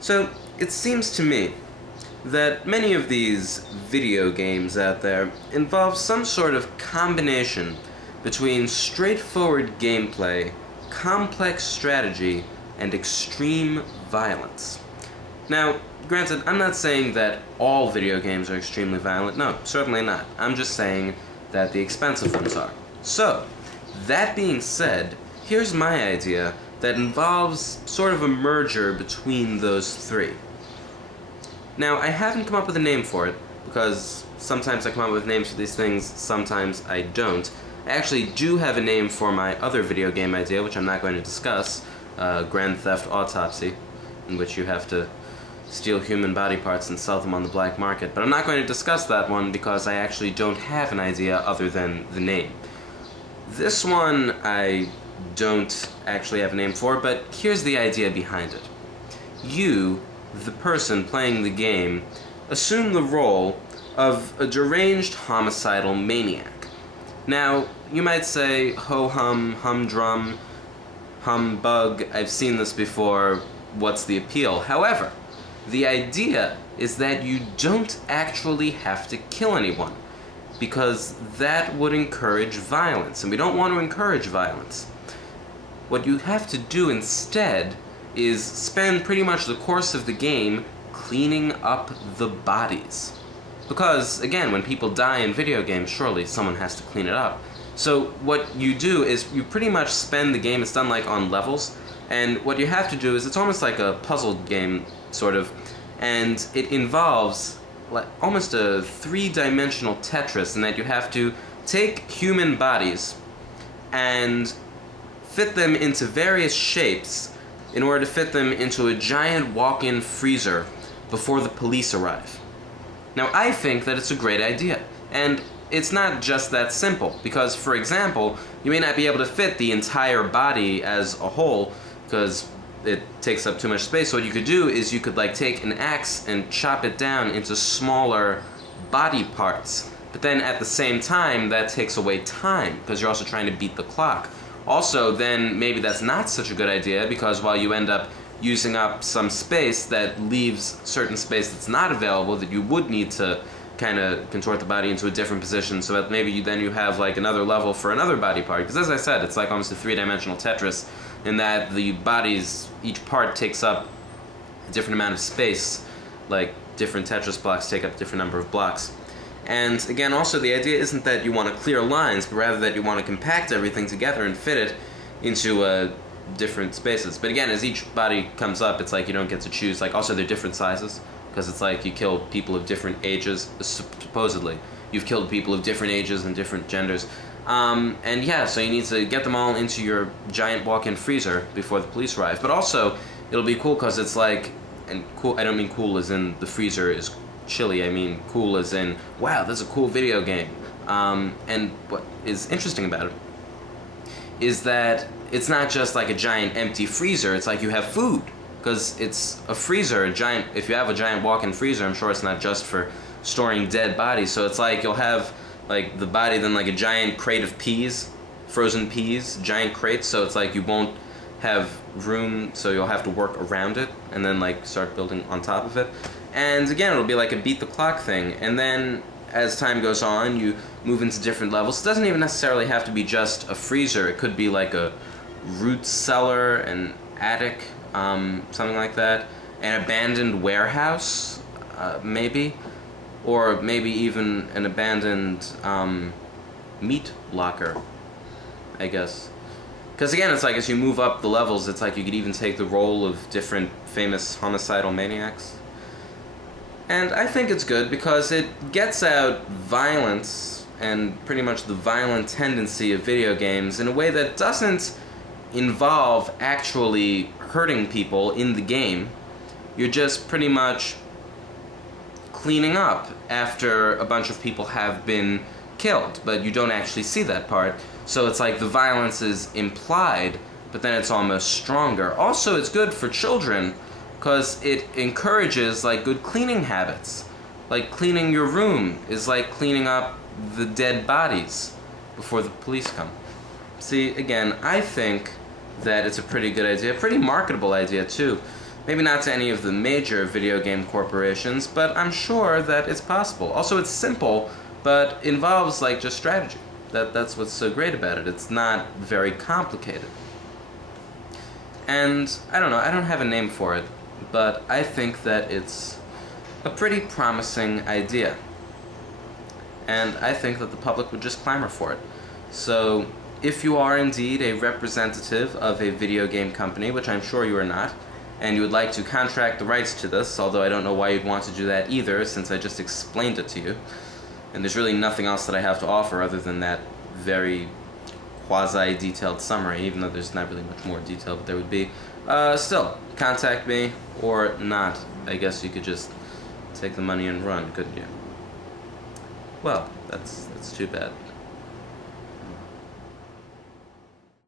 So, it seems to me that many of these video games out there involve some sort of combination between straightforward gameplay, complex strategy, and extreme violence. Now, granted, I'm not saying that all video games are extremely violent. No, certainly not. I'm just saying that the expensive ones are. So, that being said, here's my idea that involves sort of a merger between those three. Now, I haven't come up with a name for it, because sometimes I come up with names for these things, sometimes I don't. I actually do have a name for my other video game idea, which I'm not going to discuss, Grand Theft Autopsy, in which you have to steal human body parts and sell them on the black market. But I'm not going to discuss that one because I actually don't have an idea other than the name. This one I don't actually have a name for, but here's the idea behind it. You, the person playing the game, assume the role of a deranged homicidal maniac. Now, you might say, ho-hum, humdrum, humbug, I've seen this before, what's the appeal? However, the idea is that you don't actually have to kill anyone, because that would encourage violence, and we don't want to encourage violence. What you have to do instead is spend pretty much the course of the game cleaning up the bodies. Because, again, when people die in video games, surely someone has to clean it up. So what you do is you pretty much spend the game, it's done like on levels, and what you have to do is it's almost like a puzzle game, sort of, and it involves like almost a three-dimensional Tetris in that you have to take human bodies and fit them into various shapes in order to fit them into a giant walk-in freezer before the police arrive. Now, I think that it's a great idea, and it's not just that simple, because, for example, you may not be able to fit the entire body as a whole, because it takes up too much space. So what you could do is you could like take an axe and chop it down into smaller body parts, but then at the same time that takes away time, because you're also trying to beat the clock. Also, then maybe that's not such a good idea, because while you end up using up some space, that leaves certain space that's not available that you would need to kind of contort the body into a different position, so that maybe you have like another level for another body part. Because as I said, it's like almost a three-dimensional Tetris, in that the bodies, each part takes up a different amount of space, like different Tetris blocks take up a different number of blocks. And again, also the idea isn't that you want to clear lines, but rather that you want to compact everything together and fit it into different spaces. But again, as each body comes up, it's like you don't get to choose. Like, also they're different sizes, because it's like you kill people of different ages, supposedly. You've killed people of different ages and different genders. And yeah, so you need to get them all into your giant walk-in freezer before the police arrive. But also, it'll be cool because it's like, and cool, I don't mean cool as in the freezer is chilly, I mean cool as in, wow, that's a cool video game. And what is interesting about it is that it's not just like a giant empty freezer, it's like you have food. Because it's a freezer, if you have a giant walk-in freezer, I'm sure it's not just for storing dead bodies. So it's like you'll have like the body, then like a giant crate of peas, frozen peas, giant crates, so it's like you won't have room, so you'll have to work around it and then like start building on top of it. And again, it'll be like a beat the clock thing, and then as time goes on you move into different levels. It doesn't even necessarily have to be just a freezer, it could be like a root cellar, an attic, something like that, an abandoned warehouse, maybe, or maybe even an abandoned meat locker, I guess. Because again, it's like as you move up the levels, it's like you could even take the role of different famous homicidal maniacs. And I think it's good because it gets out violence and pretty much the violent tendency of video games in a way that doesn't involve actually hurting people in the game. You're just pretty much cleaning up after a bunch of people have been killed, but you don't actually see that part. So it's like the violence is implied, but then it's almost stronger. Also, it's good for children because it encourages like good cleaning habits. Like cleaning your room is like cleaning up the dead bodies before the police come. See, again, I think that it's a pretty good idea, pretty marketable idea too. Maybe not to any of the major video game corporations, but I'm sure that it's possible. Also, it's simple, but involves like just strategy. That's what's so great about it. It's not very complicated. And I don't know, I don't have a name for it, but I think that it's a pretty promising idea. And I think that the public would just clamor for it. So, if you are indeed a representative of a video game company, which I'm sure you are not, and you would like to contract the rights to this, although I don't know why you'd want to do that either, since I just explained it to you, and there's really nothing else that I have to offer other than that very quasi-detailed summary, even though there's not really much more detail, but there would be. Still, contact me, or not. I guess you could just take the money and run, couldn't you? Well, that's too bad.